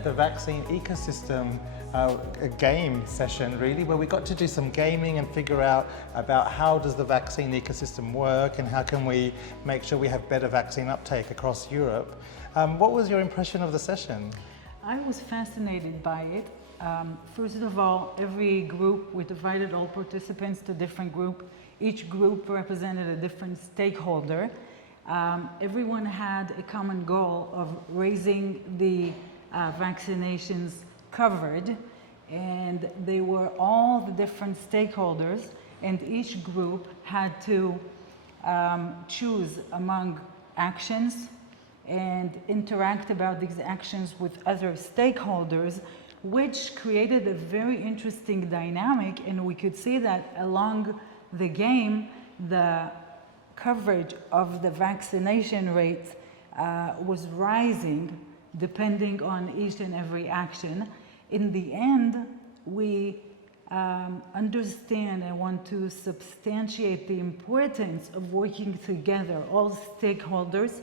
at the vaccine ecosystem a game session really, where we got to do some gaming and figure out about how does the vaccine ecosystem work and how can we make sure we have better vaccine uptake across Europe. What was your impression of the session? I was fascinated by it. First of all, every group, we divided all participants to different groups. Each group represented a different stakeholder. Everyone had a common goal of raising the vaccinations covered, and they were all the different stakeholders, and each group had to choose among actions and interact about these actions with other stakeholders, which created a very interesting dynamic. And we could see that along the game, the coverage of the vaccination rates was rising depending on each and every action. In the end, we understand and want to substantiate the importance of working together, all stakeholders,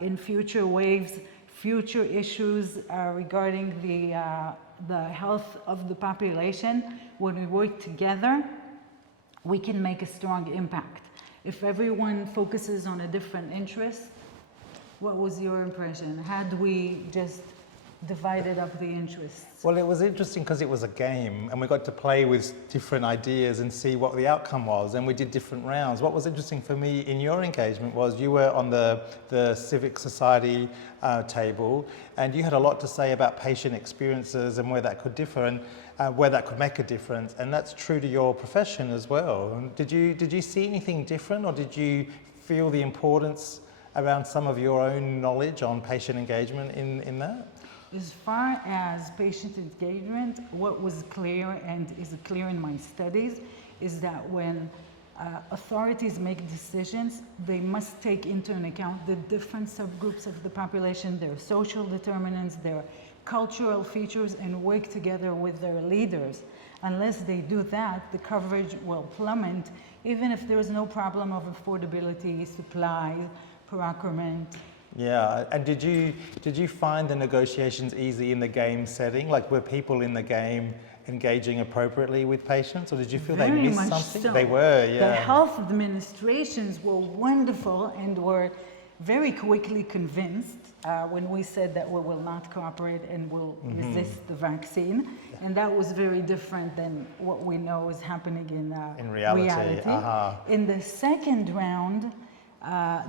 in future waves, future issues regarding the health of the population. When we work together, we can make a strong impact. If everyone focuses on a different interest, what was your impression? Had we just divided up the interests? Well, it was interesting because it was a game and we got to play with different ideas and see what the outcome was, and we did different rounds. What was interesting for me in your engagement was you were on the civic society table, and you had a lot to say about patient experiences and where that could differ and where that could make a difference, and that's true to your profession as well. Did you see anything different, or did you feel the importance around some of your own knowledge on patient engagement in that? As far as patient engagement, what was clear and is clear in my studies is that when authorities make decisions, they must take into account the different subgroups of the population, their social determinants, their cultural features, and work together with their leaders. Unless they do that, the coverage will plummet, even if there is no problem of affordability, supply, procurement. Yeah, and did you find the negotiations easy in the game setting? Like, were people in the game engaging appropriately with patients, or did you feel they missed something? So. They were, yeah. The health administrations were wonderful and were very quickly convinced when we said that we will not cooperate and will resist the vaccine. And that was very different than what we know is happening in reality. In the second round,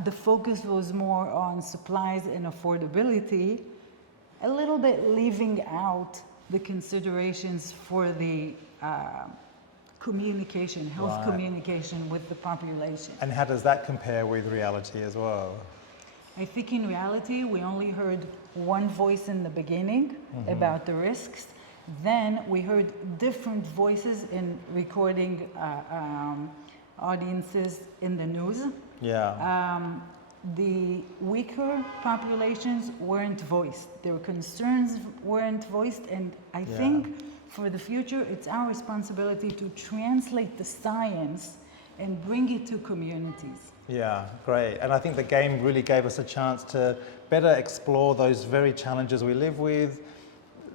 the focus was more on supplies and affordability, a little bit leaving out the considerations for the communication, health communication with the population. And how does that compare with reality as well? I think in reality, we only heard one voice in the beginning about the risks. Then we heard different voices in recording audiences in the news. Yeah. The weaker populations weren't voiced. Their concerns weren't voiced, and I think for the future, it's our responsibility to translate the science and bring it to communities. Yeah, great. And I think the game really gave us a chance to better explore those very challenges we live with,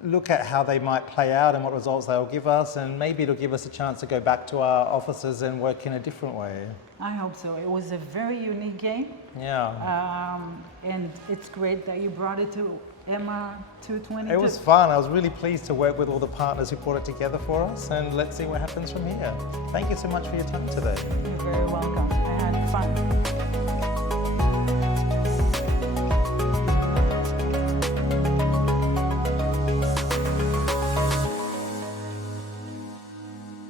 look at how they might play out and what results they'll give us, and maybe it'll give us a chance to go back to our offices and work in a different way. I hope so. It was a very unique game. Yeah. And it's great that you brought it to EHMA 222. It was fun. I was really pleased to work with all the partners who put it together for us, and let's see what happens from here. Thank you so much for your time today. You're very welcome. I had fun.